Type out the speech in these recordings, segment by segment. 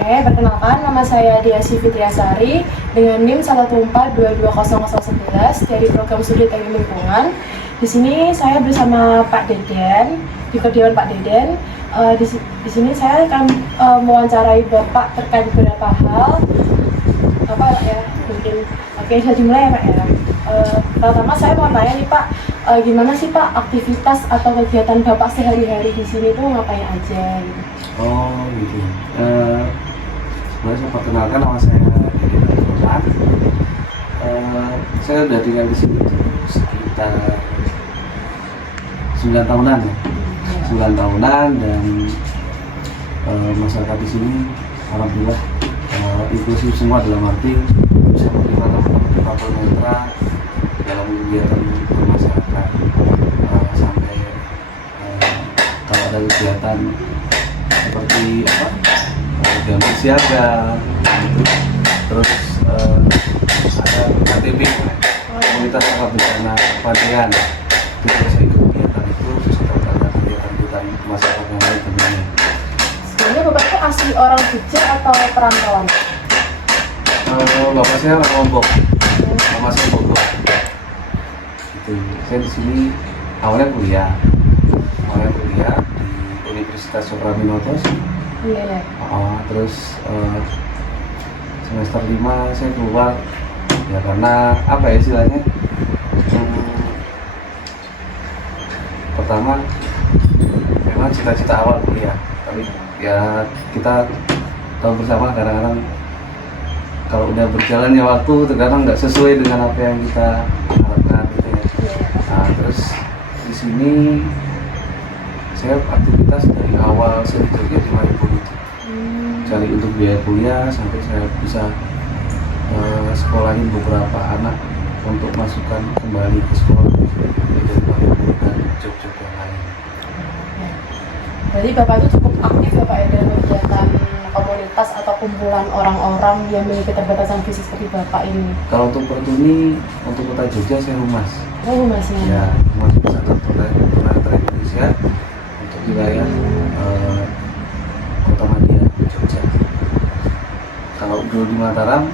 Oke, perkenalkan nama saya Diasy Fitriasari dengan NIM 1422011 dari program studi teknik lingkungan. Di sini saya bersama Pak Deden, di Kediaman Pak Deden. Di sini saya akan mewawancarai Bapak terkait beberapa hal. Bapak ya, mungkin oke sudah dimulai ya Pak ya. Pertama saya mau tanya nih Pak, gimana sih Pak aktivitas atau kegiatan Bapak sehari-hari di sini tuh ngapain aja gitu? Oh gitu. Sebenarnya saya perkenalkan, nama saya Deden Abdullah. Saya udah tinggal di sini sekitar 9 tahunan ya. 9 tahunan dan masyarakat di sini alhamdulillah inklusif semua, dalam arti bisa menerima teman-teman kita tunanetra dalam kegiatan bermasyarakat, sampai kalau ada kegiatan seperti ganti siaga gitu. Terus ada KTB, komunitas tangkap bencana Pantian, kita bisa ikut kegiatan itu, serta ada kegiatan masyarakat yang lain tentunya. Sebenarnya Bapak itu asli orang Jogja atau perantauan? Bapak saya orang Lombok, nama saya Bogor. Gitu. Saya di sini awalnya kuliah di Universitas Sokraminotos. Iya. Terus semester 5 saya keluar ya, karena apa ya istilahnya, pertama memang cita-cita awal kuliah, tapi ya kita tahu bersama kadang-kadang kalau udah berjalannya waktu terkadang nggak sesuai dengan apa yang kita harapkan gitu ya. Nah, terus di sini saya aktivitas dari awal saya di Jogja di Mariupol itu, cari untuk biaya kuliah sampai saya bisa sekolahin beberapa anak untuk masukkan kembali ke sekolah di Mariupol dan Jogja yang lain. Jadi Bapak itu cukup aktif ya Pak ya dalam kegiatan komunitas atau kumpulan orang-orang yang memiliki keterbatasan fisik seperti Bapak ini. Kalau untuk Pertuni, untuk kota Jogja saya humas. Oh humasnya. Ya, humas Persatuan Tunanetra Indonesia untuk wilayah Kota Madia, Jogja. Kalau dulu di Mataram,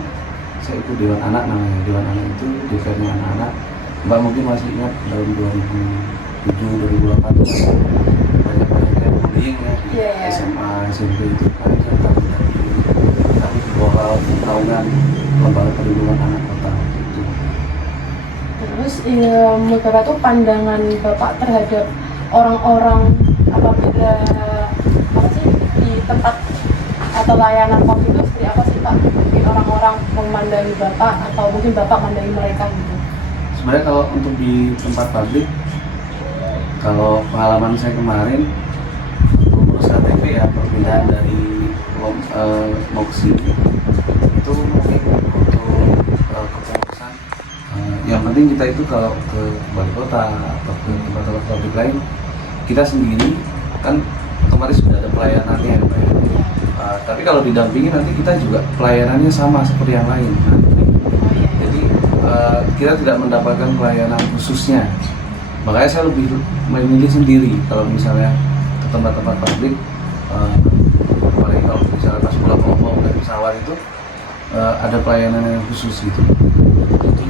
saya ikut Dewan Anak namanya. Dewan Anak itu DPR-nya anak-anak. Mbak mungkin masih ingat tahun 2007, 2008 banyak-banyaknya bullying ya di SMA, SMP itu banyak tapi di bawah naungan lembaga perlindungan anak kota itu. Terus menurut Bapak tuh pandangan Bapak terhadap orang-orang apabila apa sih di tempat atau layanan COVID itu seperti apa sih Pak? Mungkin orang-orang memandangi Bapak atau mungkin Bapak memandangi mereka gitu? Sebenarnya kalau untuk di tempat publik, kalau pengalaman saya kemarin ngurus KTP ya, perpindahan dari Moksi itu mungkin untuk kepengurusan, yang penting kita itu kalau ke wali kota atau ke tempat-tempat publik lain, kita sendiri kan otomatis sudah ada pelayanannya ya Pak ya. Tapi kalau didampingi nanti kita juga pelayanannya sama seperti yang lain. Jadi kita tidak mendapatkan pelayanan khususnya. Makanya saya lebih memilih sendiri kalau misalnya ke tempat-tempat publik, apalagi kalau misalnya pas pulang Lombok dari pesawat itu ada pelayanan yang khusus gitu. Jadi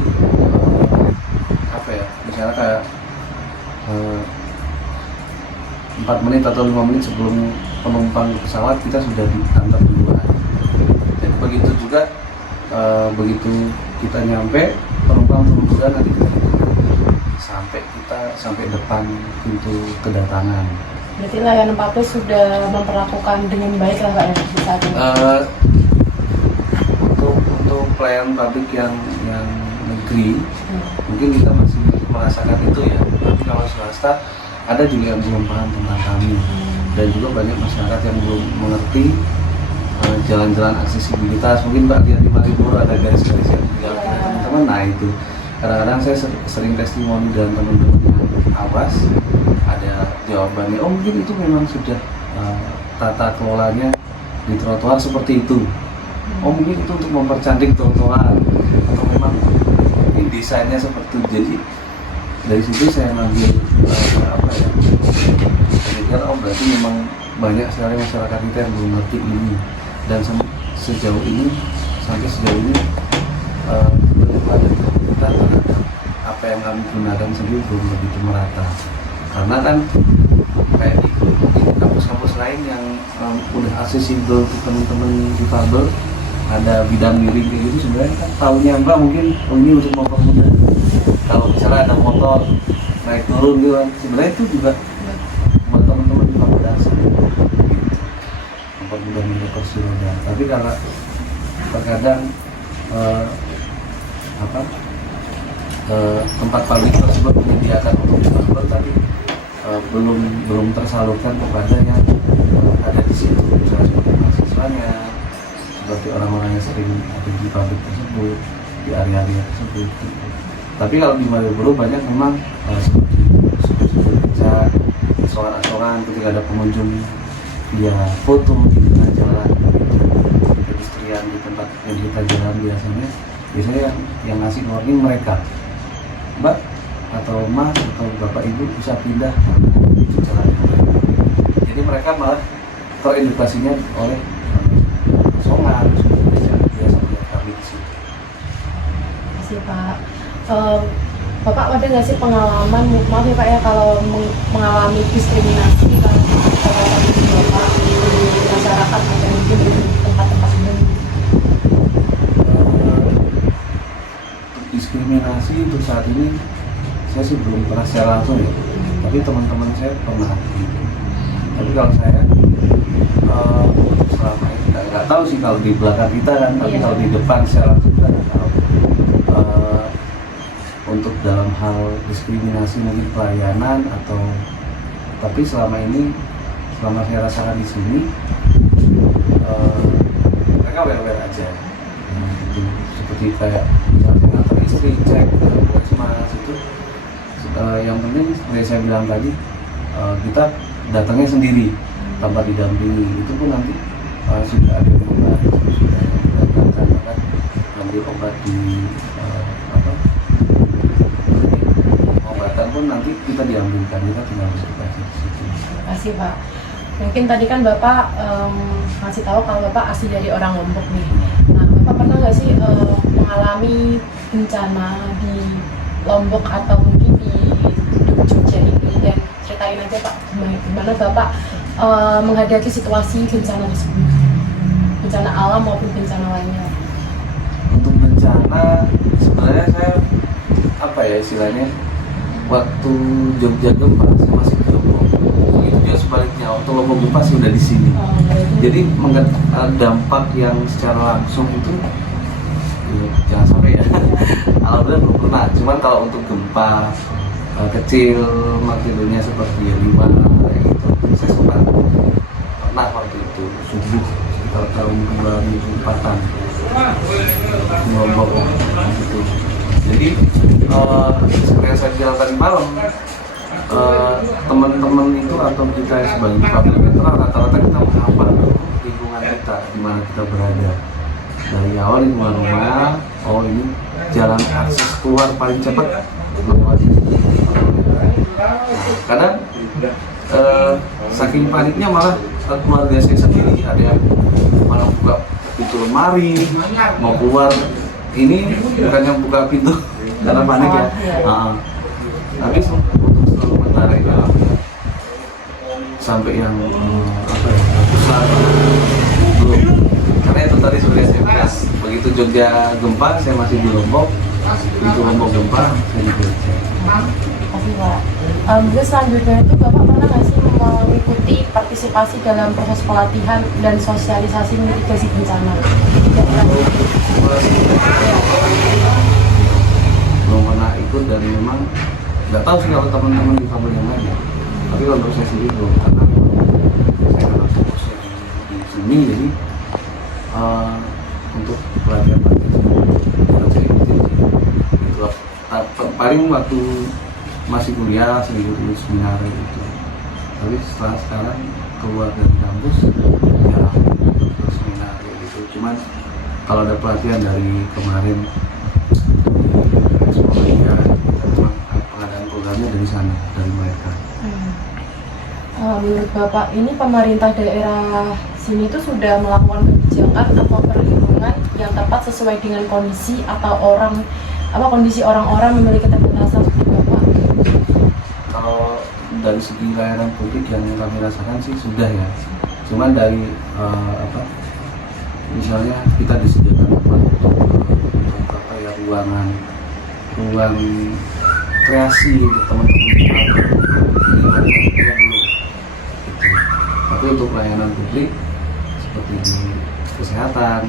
apa ya, misalnya kayak 4 menit atau 5 menit sebelum penumpang ke pesawat kita sudah diantar duluan. Jadi begitu juga begitu kita nyampe, penumpang turun juga, nanti kita sampai depan pintu kedatangan. Berarti layanan publik sudah memperlakukan dengan baik lah Pak ya di saat ini? Untuk pelayanan publik yang negeri, mungkin kita masih merasakan itu ya. Tapi kalau swasta ada juga yang belum paham tentang kami, dan juga banyak masyarakat yang belum mengerti jalan-jalan aksesibilitas. Mungkin Mbak lihat di Malioboro ada garis-garis yang dijalankan teman-teman. Nah itu kadang-kadang saya sering testimoni dan teman-teman yang awas, ada jawabannya, oh mungkin itu memang sudah tata kelolanya di trotoar seperti itu. Oh mungkin itu untuk mempercantik trotoar, atau memang desainnya seperti itu. Jadi dari situ saya ngambil apa ya, saya pikir oh berarti memang banyak sekali masyarakat kita yang belum ngerti ini. dan sejauh ini sampai sejauh ini penerimaan dari pemerintah terhadap apa yang kami gunakan sendiri belum begitu merata, karena kan kayak di kampus-kampus lain yang udah aksesibel ke teman-teman difabel, ada bidang miring kayak gitu, sebenarnya kan tahunya Mbak mungkin ini untuk mempermudah. Kalau misalnya ada motor naik turun gitu kan, sebenarnya itu juga buat teman-teman difabel dasar gitu, mempermudah mereka kursi roda. Tapi karena terkadang tempat publik tersebut menyediakan untuk difabel, tapi belum tersalurkan kepada yang ada di situ, misalnya seperti mahasiswanya, seperti orang-orang yang sering ada di pabrik tersebut, di area-area tersebut. Tapi kalau di Malioboro banyak memang seperti beca, asokan-asokan ketika ada pengunjung dia foto di tengah jalan, pedestrian di tempat yang kita jalan biasanya yang ngasih warning mereka, Mbak atau Mas atau Bapak Ibu bisa pindah karena itu jalan. Jadi mereka malah teredukasinya oleh songan biasa melihat kami di situ. Terima kasih Pak. Bapak ada nggak sih pengalaman, maaf ya Pak ya, kalau mengalami diskriminasi kalau Bapak di masyarakat atau mungkin di tempat-tempat umum? Diskriminasi untuk saat ini saya sih belum pernah secara langsung ya, tapi teman-teman saya pernah. Tapi kalau saya selama ini nggak tahu sih kalau di belakang kita kan, tapi kalau di depan secara langsung kita nggak tahu. Untuk dalam hal diskriminasi mungkin pelayanan atau, tapi selama saya rasakan di sini mereka aware aja. Seperti kayak misalnya ngantar istri cek ke puskesmas itu, yang penting seperti saya bilang tadi, kita datangnya sendiri tanpa didampingi. Itu pun nanti sudah ada yang membantu, sudah ada yang mendapatkan, bahkan ambil obat di pengobatan pun nanti kita diambilkan, kita tinggal masuk aja di situ. Terima kasih Pak. Mungkin tadi kan Bapak ngasih tahu kalau Bapak asli dari orang Lombok nih. Nah, Bapak pernah nggak sih mengalami bencana di Lombok atau mungkin di Jogja ini, dan ceritain aja Pak gimana Bapak menghadapi situasi bencana tersebut, bencana alam maupun bencana lainnya. Untuk bencana sebenarnya saya istilahnya waktu Jogja gempa saya masih di Lombok, begitu juga sebaliknya waktu Lombok gempa sudah di sini. Jadi dampak yang secara langsung itu jangan sampai ya alhamdulillah belum pernah. Cuman kalau untuk gempa kecil magnitudonya seperti 5 kayak gitu, saya sempat pernah waktu itu subuh sekitar tahun 2004-an di Lombok gitu. Jadi seperti yang saya bilang tadi malam, teman-teman itu atau kita sebagai public veteran rata-rata kita menghafal lingkungan kita di mana kita berada. Dari awal di rumah, oh ini jalan akses keluar paling cepat melewati. Kadang saking paniknya malah keluarga saya sendiri ada yang malah buka pintu lemari mau keluar, ini bukan yang buka pintu karena panik ya. Tapi untuk sementara ini sampai yang besar belum, karena itu tadi sudah saya bilang, begitu Jogja gempa saya masih di Lombok, begitu Lombok gempa saya di Jogja. Terima kasih Pak. Terus selanjutnya itu Bapak pernah nggak sih mengikuti partisipasi dalam proses pelatihan dan sosialisasi mitigasi bencana? Belum pernah ikut, dan memang nggak tahu sih kalau teman-teman di kabel yang lain. Tapi kalau untuk saya sendiri belum, karena saya anak fokusnya di sini, jadi untuk pelatihan saya ikutin itu paling waktu masih kuliah sering ikut seminar itu. Tapi setelah sekarang keluar dari kampus ya ikut seminar gitu. Cuman kalau ada pelatihan dari kemarin dari sekolah ya, memang pengadaan programnya dari sana, dari mereka. Menurut Bapak, ini pemerintah daerah sini itu sudah melakukan kebijakan atau perlindungan yang tepat sesuai dengan kondisi atau kondisi orang-orang memiliki keterbatasan seperti Bapak? Kalau dari segi layanan publik yang kami rasakan sih sudah ya. Cuman dari misalnya kita disediakan tempat untuk ruang kreasi untuk teman-teman di belum gitu. Tapi untuk layanan publik seperti di kesehatan,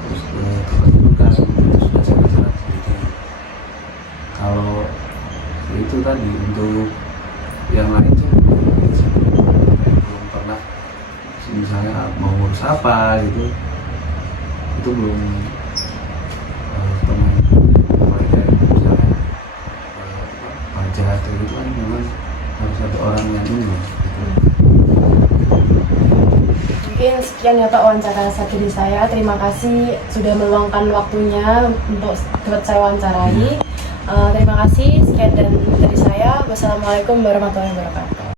terus tempat pendidikan itu sudah sangat sedikit. Kalau itu tadi untuk yang lain sih belum pernah, misalnya mau ngurus apa gitu, itu belum pernah. Mulai dari misalnya pajak atau gitu kan memang harus ada orang yang ini gitu. Mungkin sekian ya Pak wawancara dari saya. Terima kasih sudah meluangkan waktunya untuk dapat saya wawancarai. Terima kasih, sekian dari saya. Wassalamualaikum warahmatullahi wabarakatuh.